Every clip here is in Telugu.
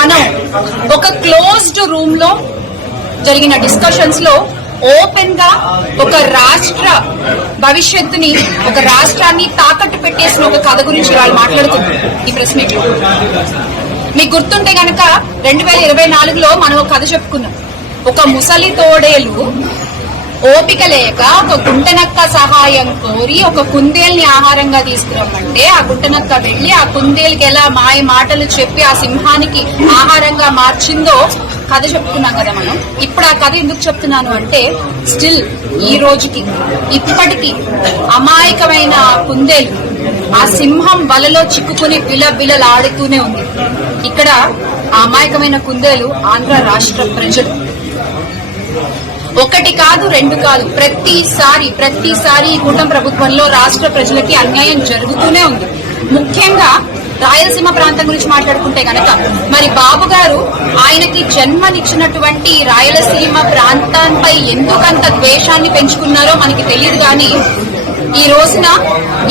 మనం ఒక క్లోజ్డ్ రూమ్ లో జరిగిన డిస్కషన్స్ లో ఓపెన్ గా ఒక రాష్ట్ర భవిష్యత్తుని, ఒక రాష్ట్రాన్ని తాకట్టు పెట్టేసిన ఒక కథ గురించి వాళ్ళు మాట్లాడుతున్నారు ఈ ప్రెస్ మీట్ లో. మీకు గుర్తుంటే గనక 2024లో మనం ఒక కథ చెప్పుకున్నాం. ఒక ముసలి తోడేలు ఓపిక లేక ఒక గుంటనక్క సహాయం కోరి ఒక కుందేల్ని ఆహారంగా తీసుకురమ్మంటే ఆ గుంటనక్క వెళ్లి ఆ కుందేలుకి ఎలా మాయ మాటలు చెప్పి ఆ సింహానికి ఆహారంగా మార్చిందో కథ చెప్పుకున్నాం కదా మనం. ఇప్పుడు ఆ కథ ఎందుకు చెప్తున్నాను అంటే, స్టిల్ ఈ రోజుకి ఇప్పటికీ అమాయకమైన కుందేలు ఆ సింహం వలలో చిక్కుకుని బిలబిలలాడుతూనే ఉంది. ఇక్కడ ఆ అమాయకమైన కుందేలు ఆంధ్ర రాష్ట్ర ప్రజలు. ఒకటి కాదు, రెండు కాదు, ప్రతిసారి ఈ కూటమి ప్రభుత్వంలో రాష్ట్ర ప్రజలకి అన్యాయం జరుగుతూనే ఉంది. ముఖ్యంగా రాయలసీమ ప్రాంతం గురించి మాట్లాడుకుంటే గనక, మరి బాబు గారు ఆయనకి జన్మనిచ్చినటువంటి రాయలసీమ ప్రాంతంపై ఎందుకంత ద్వేషాన్ని పెంచుకున్నారో మనకి తెలియదు. కానీ ఈ రోజున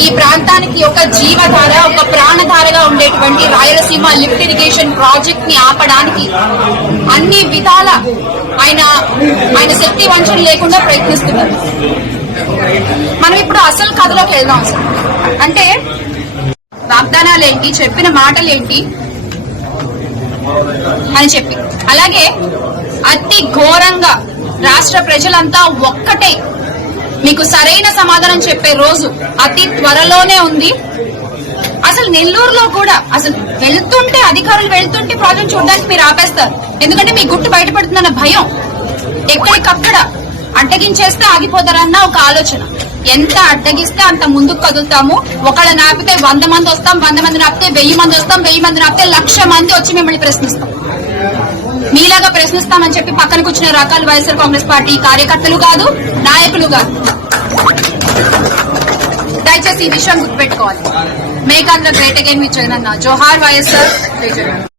ఈ ప్రాంతానికి ఒక జీవధార, ఒక ప్రాణధారగా ఉండేటువంటి రాయలసీమ లిఫ్ట్ ఇరిగేషన్ ప్రాజెక్ట్ ని ఆపడానికి అన్ని విధాల ఆయన శక్తి వంచన లేకుండా ప్రయత్నిస్తున్నారు. మనం ఇప్పుడు అసలు కథలోకి వెళ్దాం. అసలు అంటే వాగ్దానాలేంటి, చెప్పిన మాటలేంటి అని చెప్పి, అలాగే అతి ఘోరంగా రాష్ట్ర ప్రజలంతా ఒక్కటే మీకు సరైన సమాధానం చెప్పే రోజు అతి త్వరలోనే ఉంది. అసలు నెల్లూరులో కూడా అసలు అధికారులు వెళ్తుంటే ప్రాజెక్ట్ చూడడానికి మీరు ఆపేస్తారు. ఎందుకంటే మీ గుట్టు బయటపడుతుందన్న భయం. ఎక్కడికక్కడ అడ్డగించేస్తే ఆగిపోతారన్న ఒక ఆలోచన. ఎంత అడ్డగిస్తే అంత ముందుకు కదులుతాము. ఒకళ్ళని ఆపితే 100 మంది వస్తాం, 100 మందిని ఆపితే 1000 మంది వస్తాం, 1000 మందిని ఆపితే 1,00,000 మంది వచ్చి మిమ్మల్ని ప్రశ్నిస్తాం. మీలాగా ప్రశ్నిస్తామని చెప్పి పక్కన కూర్చునే రకాలు వైఎస్ఆర్ కాంగ్రెస్ పార్టీ కార్యకర్తలు కాదు, నాయకులు కాదు. దయచేసి ఈ విషయం గుర్తుపెట్టుకోవాలి. Make Andhra great again with జగనన్న. జోహార్ వైఎస్ఆర్.